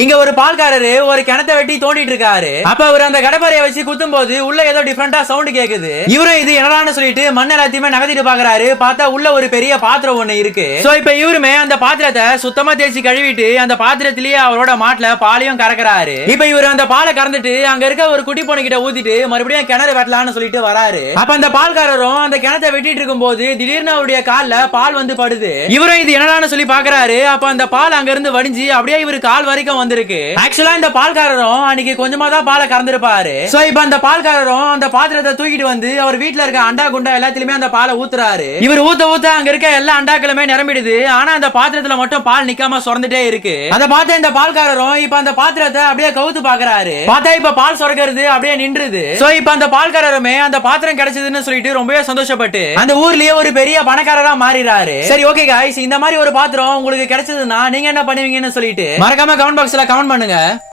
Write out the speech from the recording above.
இங்க ஒரு பால்காரரு ஒரு கிணத்தை வெட்டி தோண்டிட்டு இருக்காரு. அப்ப அவர் அந்த கடப்பாறையை வச்சு குத்தும் போது உள்ள ஏதோ டிஃபரெண்டா சவுண்ட் கேக்குது. இவரும் இது என்னடான்னு சொல்லிட்டு மண் எல்லாத்தையுமே நகர்த்திட்டு பாக்குறாரு. பார்த்தா உள்ள ஒரு பெரிய பாத்திரம் ஒண்ணு இருக்கு. சோ இப்ப இவருமே அந்த பாத்திரத்தை சுத்தமா தேய்ச்சி கழுவிட்டு அந்த பாத்திரத்திலேயே அவரோட மாட்டுல பாலையும் கறக்குறாரு. இப்ப இவர் அந்த பாலை கறந்துட்டு அங்க இருக்க ஒரு குட்டி பொண்ணு கிட்ட ஊத்திட்டு மறுபடியும் கிணறு வெட்டலாம்னு சொல்லிட்டு வராரு. அப்ப அந்த பால்காரரும் அந்த கிணத்தை வெட்டிட்டு இருக்கும் போது திடீர்னு அவருடைய கால்ல பால் வந்து படுது. இவரும் இது என்னடான்னு சொல்லி பாக்குறாரு. அப்ப அந்த பால் அங்க இருந்து வடிஞ்சு அப்படியே இவரு கால் வரைக்கும் வந்திருக்கு. ஆக்சுவலா இந்த பால்காரரும் அன்னைக்கு கொஞ்சமா தான் பாலை கறந்துருப்பாரு. சோ இப்ப அந்த பால்காரரும் அந்த பாத்திரத்தை தூக்கிட்டு வந்து அவர் வீட்டுல இருக்க அண்டா குண்டா எல்லாத்திலுமே அந்த பாலை ஊத்துறாரு. இவர் ஊத்த ஊத்த அங்க இருக்க எல்லா அண்டாக்களுமே நிரம்பிடுது. ஆனா அந்த பாத்திரத்துல மட்டும் பால் நிக்காம சுரந்துட்டே இருக்கு. அதை பார்த்த இந்த பால்காரரும் இப்ப அந்த பாத்திரத்தை அப்படியே கவுத்து பாக்குறாரு. பார்த்தா இப்ப பால் சுரக்கிறது அப்படியே நின்றுது. சோ இப்ப அந்த பால்காரருமே அந்த பாத்திரம் கிடைச்சதுன்னு சொல்லிட்டு ரொம்பவே சந்தோஷப்பட்டு அந்த ஊர்லயே ஒரு பெரிய பணக்காரரா மாறிறாரு. சரி ஓகே गाइस, இந்த மாதிரி ஒரு பாத்திரம் உங்களுக்கு கிடைச்சதுன்னா நீங்க என்ன பண்ணுவீங்கன்னு சொல்லிட்டு மறக்காம கமெண்ட் பாக்ஸ்ல கமெண்ட் பண்ணுங்க.